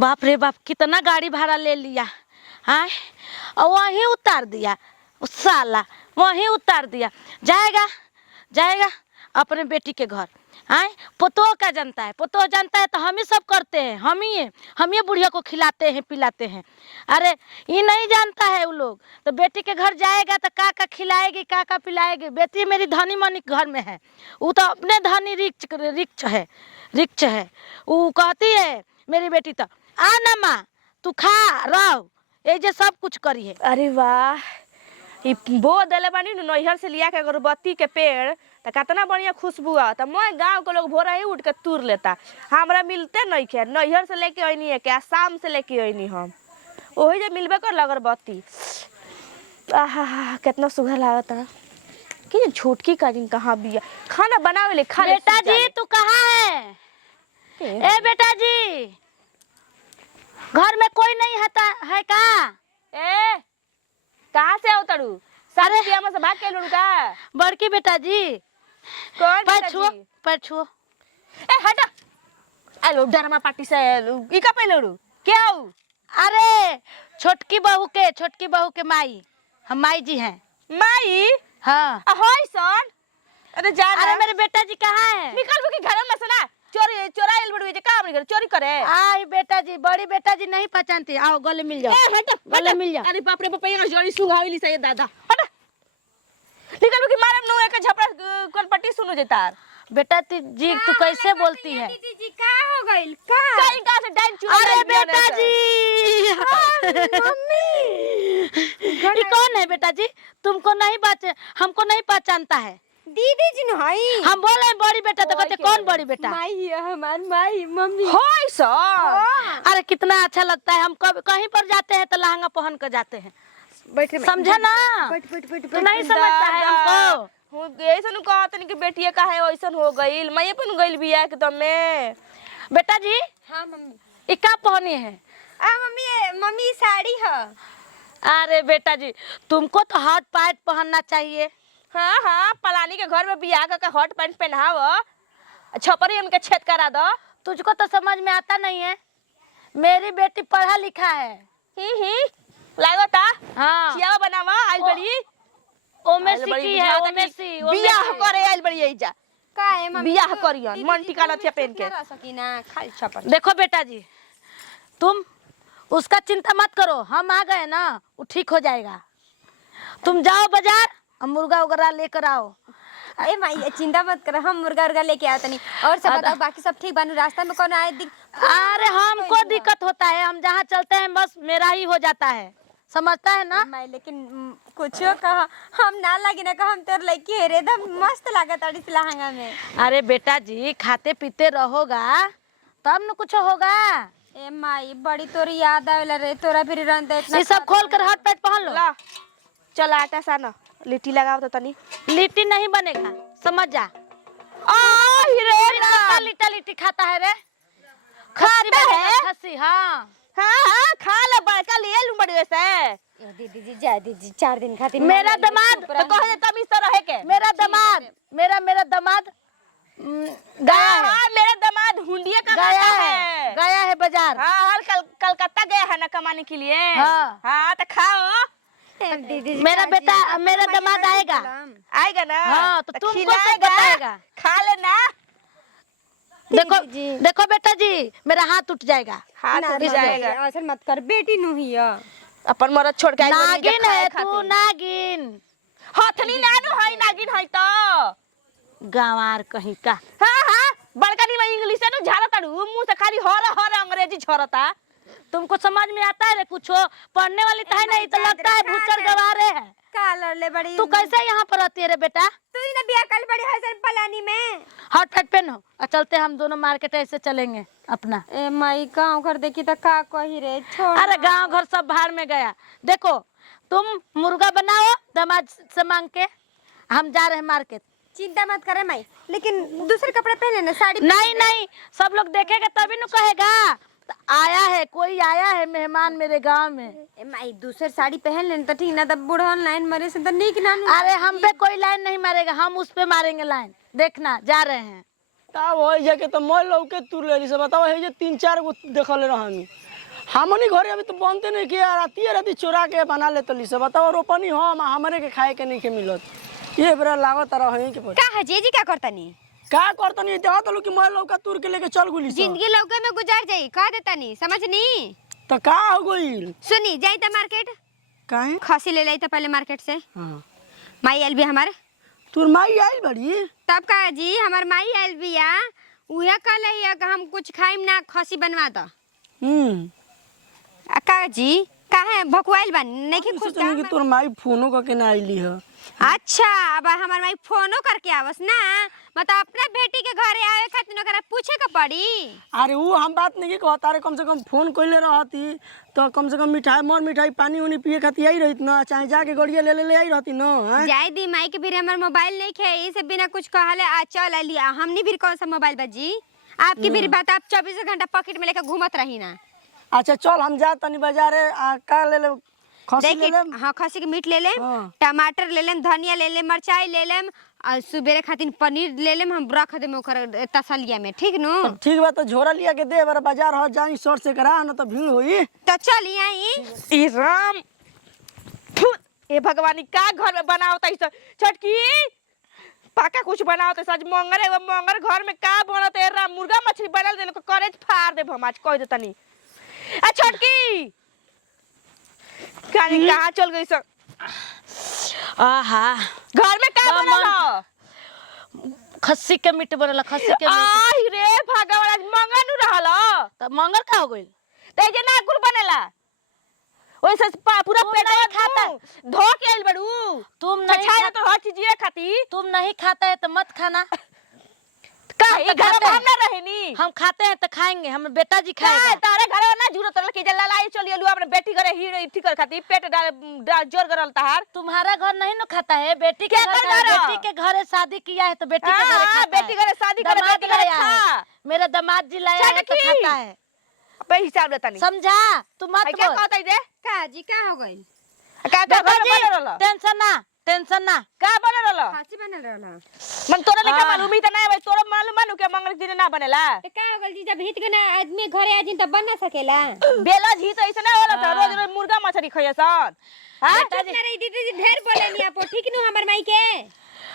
बाप रे बाप, कितना गाड़ी भाड़ा ले लिया। हाँ, और वहीं उतार दिया साला, वहीं उतार दिया। जाएगा जाएगा अपने बेटी के घर। हाँ, पुतोह का जानता है, पुतोह जानता है तो हम ही सब करते हैं, हम ही बुढ़िया को खिलाते हैं पिलाते हैं। अरे ये नहीं जानता है वो लोग। तो बेटी के घर जाएगा तो का खिलाएगी, का पिलाएगी। बेटी मेरी धनी मनी घर में है, वो तो अपने धनी रिच है। वो कहती है मेरी बेटी तो आ ना माँ तू खा रहो, ये जे सब कुछ करी है। अरे वाह, ई बो दले बानी नैहर से लिया के अगरबत्ती के पेड़ तो कितना बढ़िया खुशबू आता। मैं गांव के लोग भोरा ही उठ के तूर लेता, हमरा मिलते नहीं खे। नैहर से लेके आईनी है क्या, शाम से लेके आईनी हम, वही जो मिलबे कर अगरबत्ती। आहा कितना सुघर लागत है कि छोटकी का दिन कहाँ बिया खाना बनावे ले खा। बेटा जी तू कहाँ है? ए बेटा जी, घर में कोई नहीं है का? ए कहाँ से आओ तड़ू? सारे बिया में से भाग के लुड़ू का? बड़की बेटा जी। कौन पर छुओ। ए हटा, आलो डरमा पार्टी से ई का पहले लुड़ू क्या हो? अरे छोटकी बहू के माई, हम माई जी हैं। माई? हाँ। हाय सन। अरे जा। अरे मेरे बेटा जी कहाँ है? निकल के घर में से ना चोराइल बड़ू जे काम नहीं कर, चोरी करे। आई बेटा जी, बड़ी बेटा जी नहीं पहचानती। आओ गले मिल जाओ। ए हट, गले मिल जाओ। अरे बाप रे बाप, ये जोड़ी सुगावेली से दादा। हट निकल के मारम नु एक झपड़ा कलपट्टी सुनो जे तार। बेटा जी तू कैसे बोलती है? दीदी जी का हो गइल का? कहीं का से डाइन चुरा। अरे बेटा जी, मम्मी ये कौन है बेटा जी? हमको नहीं पहचानता है। दीदी जी नहीं, हम बोले हैं बड़ी बेटा तो कहते कौन बड़ी बेटा? माई है हमार माई मम्मी। Hi sir. अरे कितना अच्छा लगता है, हम कहीं पर जाते हैं तो लहंगा पहन कर जाते हैं। बैठ समझा ना? तू नहीं समझता है हमको। हो ऐसन कहत नहीं कि बेटिया का है ऐसन हो गइल। मैं अपन गइल बिया एकदम में। बेटा जी हां मम्मी। ये क्या पहनी है? मम्मी साड़ी है। अरे बेटा जी तुमको तो हॉट पैंट पहनना चाहिए। हाँ पलानी के घर में बिया का हॉट पैंट पहनाव, छपरी उनके छेद करा दो। तुझको तो समझ में आता नहीं है। मेरी बेटी पढ़ा लिखा है। लागता। हाँ चिया बनावा आइल बड़ी ओमेसी की है। ओमेसी बियाह करे आइल बड़ी एजा का है मम्मी? बियाह करियन मन टिकाना थिया पहन के। रह सकीना खाली छपर। देखो बेटा जी, तुम उसका चिंता मत करो, हम आ गए ना वो ठीक हो जाएगा। तुम जाओ बाजार और मुर्गा वगैरह लेकर आओ। ए माई चिंता मत कर, हम मुर्गा लेके आते नहीं। और सब बताओ बाकी सब ठीक बानू? रास्ता में कौन आए? अरे हमको दिक्कत होता है, हम जहाँ चलते हैं बस मेरा ही हो जाता है, समझता है ना? माई लेकिन कुछ कहा हम ना लगी ना कहा हम तोर लड़की है रे, दम मस्त लागत अड़ी लहंगा में। अरे बेटा जी खाते पीते रहोगा तब न कुछ होगा। ए माई बड़ी तोरी याद आवेला रे, तोरा फिर रंत इतना ये सब खोल कर हॉट पैंट पहन लो। ला चल आटा साना लिट्टी लगाओ तो तनी। लिट्टी नहीं बनेगा, समझ जा। रे लिट्टी खाता है रे? खाता है? खस्सी। हाँ खा ले बड़का ले लू बड़ी से। ए दीदी जी जा दीदी 4 दिन खातिर मेरा दामाद तो कहे तमीज तो रहे के। मेरा दामाद गया है। मेरा दामाद हुंडिया कमाता है। गया है बाजार। हाँ कलकत्ता गया है ना कमाने के लिए। हाँ तो खाओ। दीदी जी मेरा दामाद आएगा ना? हाँ तो तुमको सब बताएगा। खा लेना। देखो बेटा जी मेरा हाथ टूट जाएगा। हाथ टूट जाएगा। ऐसा मत कर, बेटी नु ही है। अपन मरद छोड़ के नागिन है तू, नागिन। हथनी नानु है, नागिन है तो गंवार कहीं का। हाँ बड़का नी में इंग्लिश नु झाड़ता नु मुंह से खाली हर अंग्रेजी झरता। तुमको समझ में आता है रे कुछ? पढ़ने वाली तो है नहीं, तो लगता है भूचर गवारे है। का लड़ले बड़ी तू कैसे यहाँ पर रहती है रे बेटा? तू ही ना बिया कल बड़ी हसन पलानी में। हॉट पैंट पहनो और चलते हम दोनों मार्केट ऐसे चलेंगे अपना। ए माई गांव घर देखी तो का कही रे, छोड़। अरे गांव घर सब बाहर में गया। देखो तुम मुर्गा बनाओ दामाद से मांग के, हम जा रहे हैं मार्केट। चिंता मत करे माई, लेकिन दूसरे कपड़े पहने ना, साड़ी नहीं सब लोग देखेंगे तभी न कहेगा कोई आया है मेहमान मेरे गांव में। ए माई दूसरे साड़ी पहन लेन तो ठीक ना, तब बूढ़ा लाइन मरे से तो नीक ना। अरे हम पे कोई लाइन नहीं मारेगा, हम उस पे मारेंगे लाइन। देखना जा रहे हैं। ता वही जाके तो मैं लौके तू ले से बताओ हे जे 3-4 गो देखले रहनी हमनी घरे अभी तो बनते नहीं किया राती चोरा के बना ले तो से बताओ रोपनी हम हमरे के खाए के नहीं के मिलत ये बड़ा लागत रही के का है जी का करतनी का करतनी देखत लो कि मैं लौका तूर के लेके चल गुली जिंदगी लौका में गुजार जाई कह देतनी समझनी तो का हो गइल सुनी जाई त मार्केट काहे खसी ले लाई त पहले मार्केट से हां माई आइल भी हमार तोर माई आइल बड़ी तब का जी हमार माई आइल बिया उहे कहले हिया कि हम कुछ खाइम ना खसी बनवा द का जी काहे भकुआइल बन नहीं कि खुश सोचनी कि तोर माई फोनो करके ना आइली है अच्छा अब हमार माई फोनो करके आवस ना मतलब अपना बेटी के घरे आवे खातिर ओकरा पूछे के पड़ी अरे वो हम बात नहीं कहता रे कम से कम फोन कइले रहती तो कम से कम मिठाई पानी उनी पिए खातिर आई रहित ना चाहे जाके गड़िया ले आई रहती ना हैं जाय दी माई के भी हमार मोबाइल नहीं खे ई से बिना कुछ कहले आ चल लिया हमनी भी कौन सा मोबाइल बाजी आपकी भी बात आप 24 घंटा पॉकेट में लेकर घूमत रही ना अच्छा चल हम जा तनी बाजार का ले खसी ले ले हां खसी के मीट ले ले हाँ। टमाटर ले ले धनिया ले ले मिर्चाई ले ले और सुबेरे खातिर पनीर ले ले हम रख देम ओकर तसलिया में ठीक नो ठीक बा तो झोरा लिया के दे बार बाजार हो जाई शोर से करा ना तो भीड़ होई तो चल आई ई राम ए भगवानी का घर में बनावत है छटकी पाका कुछ बनावत है सज मंगर घर में का बनत है राम मुर्गा मछली बनल दे लोग करेज फाड़ दे हम आज कह देतनी आ छटकी कानी कहां चल गई सब आहा घर में का बनल खस्सी के मीट बनल खस्सी के मीट आई रे भगवान आज मंगर नु रहल त मंगर का हो गइल ते जे ना कुल बनेला ओइसे पूरा पेट खाता धो के आइल बड़ू तुम नहीं छाया तो हर चीज ये खाती तुम नहीं खाता है तो मत खाना का हम ई तो घर खाते में हैं। हम ना रहनी हम खाते हैं तो खाएंगे हम बेटा जी का खाएगा तारे घर में ना जरूरत रल के ललाई चलिए लू अपने बेटी घरे ही ठीक कर खाती पेट डाल जोर करल तार तुम्हारा घर नहीं न खाता है बेटी के क्या घर कर रहा? बेटी के घरे शादी किया है तो बेटी के हाँ, घरे खाता बेटी है। घरे शादी करे दामाद बेटी घरे लाया है। खा। मेरा दामाद जी लाया है तो छटकी। खाता है पे हिसाब लेता नहीं समझा तू मत क्या बोल कहता दे का जी का हो गइल का घर देखो में जी, बन रहल टेंशन ना का बन रहल खसी बनल रहला मन तोरा लेके हाँ। मालूम ही त ना भाई तोरा मालूम मानू के मंगल दिन ना बनेला तो का हो गइल जी जब हित के ना आदमी घरे आ जिन त बन ना सकेला बेला जी तो ऐसे ना होला त रोज रोज मुर्गा मछली खइयसन हां चुप ना रही दीदी जी ढेर बोलेनी आपो ठीक नु हमर माई के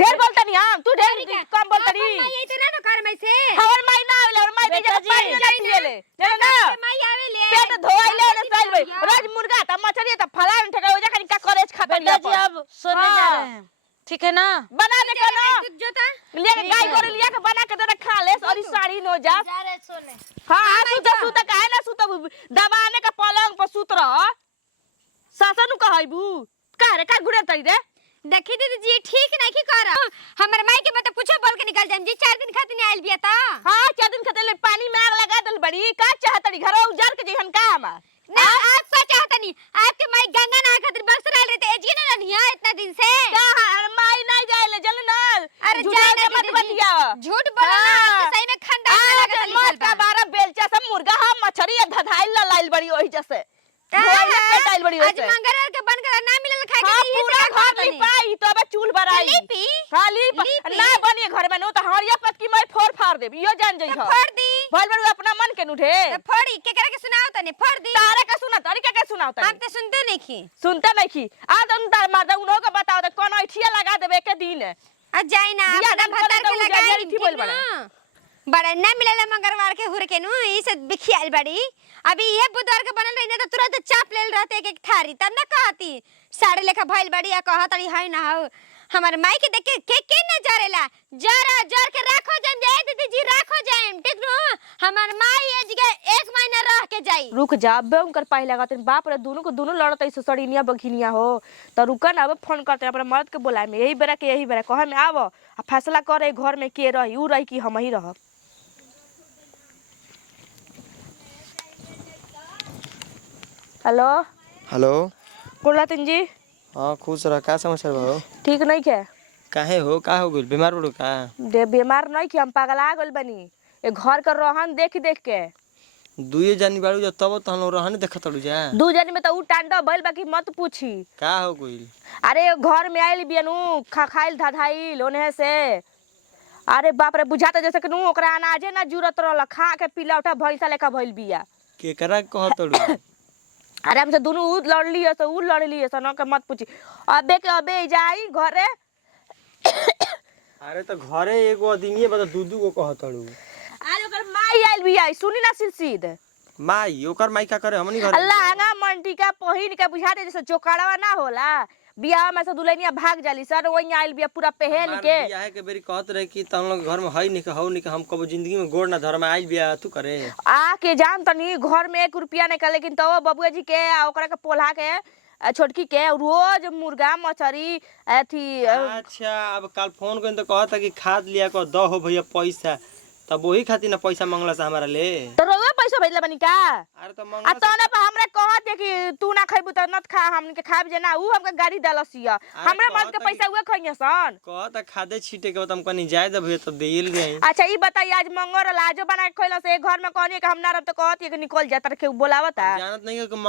ढेर बोलता नहीं हम तू ढेर कम बोलता अपन नहीं माई आई त ना न कर में से हमर माई ना आवेला हमर माई बेटा जब पानी जी। ना पिएले ना माई आवेले पेट धोइले ना साइल भाई रोज मुर्गा त मछली त फलान ठका हो जा खाली का करेज खाता बेटा जी अब सोने जा रहे हैं ठीक है ना बना दे के ना जोता लिया के गाय को लिया के बना के दे खा ले और साड़ी नो जा जा रहे सोने हां सुत काहे ना सुत दबाने का पलंग पर सुत रह सासनु कहइबू का रे का गुड़े तई रे देखी दीदी जी ठीक नहीं की कर हमर माई के बता कुछ बोल के निकल जाम जी 4 दिन खातिर आइल बिया त हां 4 दिन खतले पानी में आग लगा दल बड़ी का चाहतड़ी घर उजार के जहन का हम ना आप का चाहता नहीं आपके माई गंगा नहा खातिर बक्सर आइल रहते एजी ना रहनिया इतना दिन से का माई नहीं जाएले जल ना अरे झूठा जाए ना के मत दीदी जी। बतिया झूठ बोला ना हाँ। आपके सही में खानदान में लगा आज मत का 12 बेलचा सब मुर्गा हम मछली धधाइल लाइल बड़ी ओही जैसे धोइल बड़ी आज मंगलवार के बन कर ना मिलल खाए के हां लिए पूरा घर लिपाई तबे चूल भराई लिपी खाली लिपी। ना बनिए घर में नो तो हरिया पत की मैं फोड़ फाड़ देब यो जान जई तो हो फोड़ दी भल बड़ अपना मन के नुठे तो फोड़ी केकरा के सुनाओ तने फोड़ दी तारे का सुना तारी का सुनाओ हम तारी तो सुनते नहीं की सुनते नहीं की आ तुम तार मार उनो को बताओ दे कोन ऐठिया लगा देबे के दिन आ जाई ना बिया अपना दम भतार करे के तो लगाई उजाड़ी थी बोल ठीक बड़ा। ना? बड़ा ना मिलल मंगलवार के हुर के नु ई से बिखियाल बड़ी अभी ये बुधवार के बनल रही ना तो तुरंत चाप लेल रहते एक थारी तब ना कहती साड़े लेखा भइल बड़ी आ कहतड़ी है ना हो हमार माई के देख के न जरेला जरा जर के राखो जम जाए दीदी जी राखो जाए ठीक नु हमार माई ए जगह 1 महीना रह के जाई रुक जा बे उनकर पहले लगत बाप रे दोनों को दोनों लड़त ऐसे सड़ीनिया बघिनिया हो तो रुका ना अब फोन करते अपना मर्द के बुलाए में यही बेरा के यही बेरा कहे में आव आ फैसला करे घर में के रही ऊ रही कि हम ही रह हेलो हेलो कुलतिन जी हाँ खुश रह का समाचार बा हो ठीक नहीं के काहे हो का हो गइल बीमार पड़ो का दे बीमार नहीं कि हम पगला गइल बनी ए घर का रहन देख देख के दुए जानी बाड़ू जा तब तो हम लोग रहने देखत तड़ू जा दू जन में तो ऊ टांडा भइल बाकी मत पूछी का हो गइल अरे घर में आइल बियनु खाइल धधाइल ओने से अरे बाप रे बुझाता जैसे कि ओकरा अनाजे ना जुरत रहल खा के पीला उठा भैंसा लेखा भइल बिया। केकरा कह तड़ू अरे हमसे दोनों ऊ लड़ली है ऊ लड़ली है न के मत पूछी। अबे के अबे जाई घरे। अरे तो घरे एगो आदमी बता दू गो कह तड़ू आज ओकर माई आइल बिया सुनी ना सिलसिद माई ओकर माई का करे हमनी घर लांगा मंटी का पहिन के बुझाते जैसे जोकाड़वा ना होला बियाह में से दुल्हनिया भाग जाली सर वही आइल बिया पूरा पहन के बियाह के बेरी कहत रहे कि हम लोग घर में हई नहीं हौ नहीं हम कबो जिंदगी में गोड़ ना धर्म आइल बिया तू करे आ के जान तनी घर में 1 रुपया नहीं लेकिन तो बबुआ जी के ओकरा के पोल्हा के छोटकी के रोज मुर्गा मछरी अथी अच्छा अब कल फोन करें तो कहता कि खाद लिया को दो हो भैया पैसा तब वही खातिर ना पैसा मंगला से हमारा ले तो रोवे पैसा भेजले बनी का। अरे तो आ मंगला तने पे हमरा कहत है कि तू ना खइबू त नत खा हमन के खाब जे ना ऊ हमके गाड़ी देलसिया हमरा मत के पैसा उहे खइने सन कहता खादे छीटे के हम कनी जाय दे भैया तो देल गई। अच्छा ई बताई आज मंगर लाजो बना के खइला से घर में कहनी कि हम ना रब तो कहत है कि निकल जा तर के बोलावता जानत नहीं कि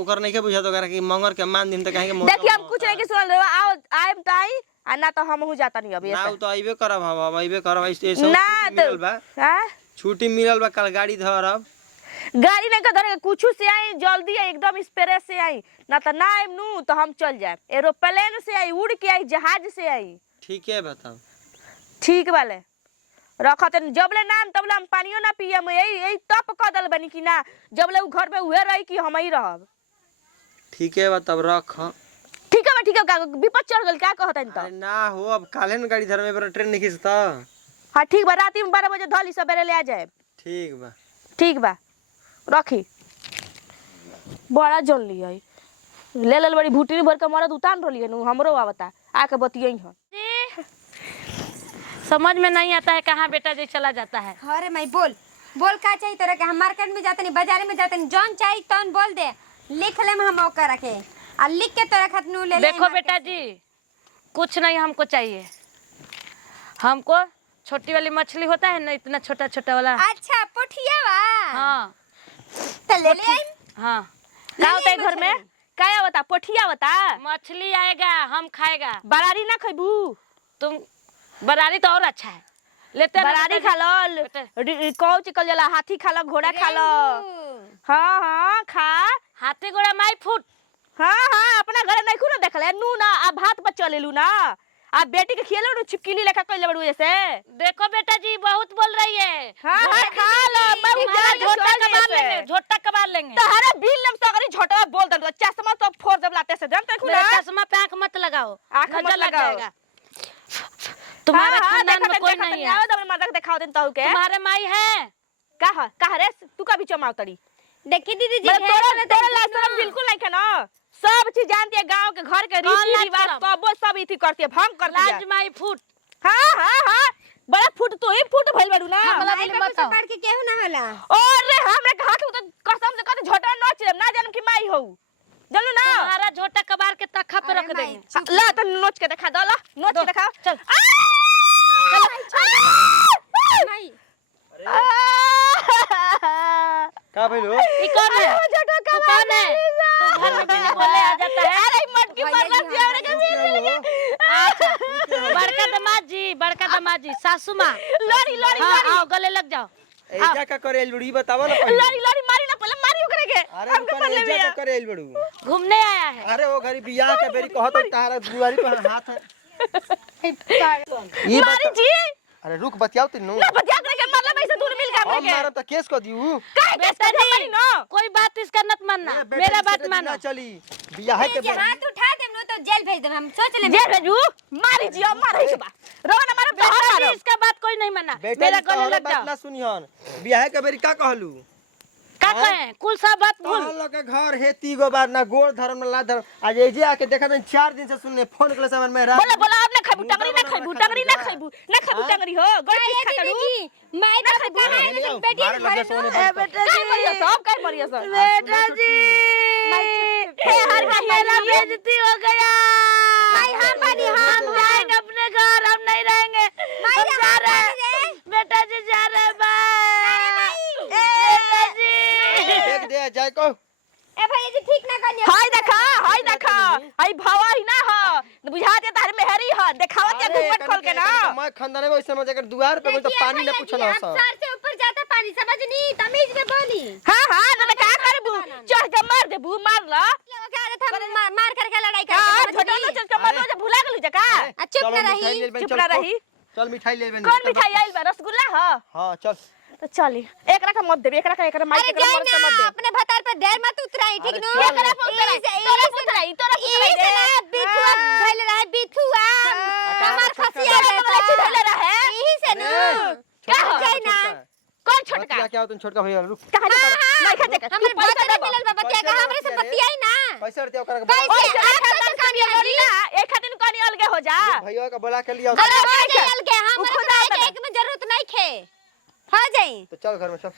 ओकर नहीं के बुझा तो कि मंगर के मान दिन त काहे के देखिए हम कुछ नहीं के सुन लो आओ आइम ताई आ ना तो हम हूं जाता नहीं अभी ना तो आइबे करब हम आइबे करब ऐसे ना मिलल बा हां छुट्टी मिलल बा कल गाड़ी धरब गाड़ी नहीं का धरे कुछ से आई जल्दी आई एकदम स्पेरे से आई ना तो ना आइम नु तो हम चल जाए एरोप्लेन से आई उड़ के आई जहाज से आई ठीक है बताओ ठीक वाले रखत जबले नाम तबले हम पानियो ना पियम यही तप कदल बनी कि ना जबले उ घर में उहे रही कि हम ही रहब। ठीक है बताओ रख ठीक है का विपद चढ़ गल क्या कहतन त अरे ना हो अब काले न गाड़ी धर में पर ट्रेन नहीं खींचता हां ठीक बा राती में 12 बजे धली सबेरे ले आ जाए ठीक बा रखी बड़ा जल लिया ले ले बड़ी भूटी भर के मरद उतान रोलिए नु हमरो आवता आके बतियई ह समझ में नहीं आता है कहाँ बेटा जी चला जाता है। अरे माई बोल बोल का चाहिए तोरा के हम मार्केट में जाते नहीं बाजार में जाते नहीं जौन चाहिए तौन बोल दे लिख ले हम ओकर के आ लिख के तोरा खतनु ले ले देखो बेटा जी कुछ नहीं हमको चाहिए हमको छोटी वाली मछली होता है ना इतना छोटा छोटा वाला। अच्छा पोठिया बा हाँ तो ले ले हाँ का होता है घर में क्या बता पोठिया बता मछली आएगा हम खाएगा। बरारी ना खइबू तुम बरारी तो और अच्छा है लेते बरारी खा लो कौ चिकल जला हाथी खा लो घोड़ा खा लो हाँ हाँ खा हाथी घोड़ा माई फूट हाँ हाँ अपना घर नहीं खुना देख ले नू ना अब भात पर चलेलू ना अब बेटी के खियलो नु छिपकिली लेखा कइले बड़ू ऐसे देखो बेटा जी बहुत बोल रही है। हाँ हाँ खा लो मैं झोटा कबार लेंगे झोटा कबार लेंगे तहरा बिल लम सगरी झोटा बोल दे चश्मा तो फोड़ दे लाते से जानते खुना चश्मा पे आंख मत लगाओ आंख मत लगाओ तुम्हारे खानदान में कोई नहीं है। आओ तो मर्द के दिखाओ दिन तहु के तुम्हारे माई है कहा रे तू का भी चमाव तड़ी देखी दीदी जी तोरा लासन बिल्कुल नहीं है ना सब चीज जानती है गांव के घर के रीति रिवाज सब इथी करती है भंग करती है लाज माई फूट हां हां हां बड़ा फूट तो ही फूट भइल बड़ू ना माई का कुछ पढ़ के केहू ना होला और रे हमरे के हाथ तो कसम से कहते झोटा नोच ना जानम कि माई हो जानू ना तुम्हारा झोटा कबार के तखा पे रख देंगे। ला तो नोच के दिखा दो ला नोच के दिखा चल माई का भइलो ई कौन है झोटा तू कौन है तू घर में बिना बोले आ जाता है। अरे मटकी मारला से हमरे के मिल गया अच्छा बड़का दमाद जी सासू माँ लड़ी लड़ी हाँ आओ गले लग जाओ। एजा का करे एल बड़ी बतावा ना पहले लड़ी लड़ी मारी ना पहले मारी ओकरे के अरे ओकर एजा का करे एल बड़ू घूमने आया है। अरे वो घरी बियाह के बेरी कहत तारा दुआरी पर हाथ है ये मारी जी अरे रुक बतियाओ तीनू ना बतिया करे के मतलब ऐसे दूर मिल गया हम मारब त केस क दिउ काहे के बेटा जी मारी ना कोई बात इसका मत मानना मेरा बात मानो। चली बियाह के ये हाथ उठा देम नो तो जेल भेज देम हम सोच ले जे भेजू मारी जी मारी के बा रोना मारे तो बेटा मारो जी इसका बात कोई नहीं मानना बेटा मेरा जी गले तोहरे लग बात जाओ। ना सुनिहन बियाह के बेरी का कहलू का कहें कुल सब बात भूल तोहर लोग के घर है तीगो बार ना गोड़ धर्म ना ला धर्म आज एजे आके देखा मैं 4 दिन से सुनने फोन करे समय में रात बोला बोला अब ना खाबू टंगरी ना खाबू ना खाबू टंगरी हो गोड़ किस खा करू जी माई का कहा है ना बेटी मारे लगे सोने ए बेटा काय जी मरियो सब काय मरियो सब बेटा जी हे हर का मेरा बेइज्जती हो गया। माई हम बनी हम जाएंगे अपने घर हम नहीं रहेंगे हम जा रहे हैं बेटा जी जा रहे हैं बाय बेटा जी देख दे जाय को ए भाई जी ठीक ना करियो हाय देखा हाय भवा ही ना हो बुझाते तार मेहरी ह देखावत या घूमट खोल के ना मैं खानदाने में वैसे मजे कर दुआर पे तो पानी न पूछना सा सर से ऊपर जाता पानी समझनी तमीज में बोली हां हां ना का करबू चढ़ के मार देबू मार ल क्या आदत हम मार करके लड़ाई हां करते छोटा तो चल के मर जा भुला गेलू जका चुप न रही चुप ना रही चल मिठाई ले बन कौन मिठाई आइल बा रसगुल्ला ह हां चल तो चली एकरा का मत देबे एकरा का माई अरे के जाई मर के मत ना दे अपने भतार पर ढेर मत उतराई ठीक नो चल। एकरा पे उतराई तोरा उतराई से ना बिथुआ धइल रहे बिथुआ हमार खसिया धइले रहे यही से नो क्या जाई ना कौन छोटका क्या तुम छोटका भैया रुक कहां जा नहीं खा देगा हमरे पैसा ना मिलल बा बतिया का हमरे से बतियाई ना पैसा रते ओकरा पैसे आपका काम कमी ना एक दिन कनी अलगे हो जा भैया का बुला के लिया अरे हो जाई के हमरे के एक में जरूरत नहीं खे हो जाई तो चल घर में चल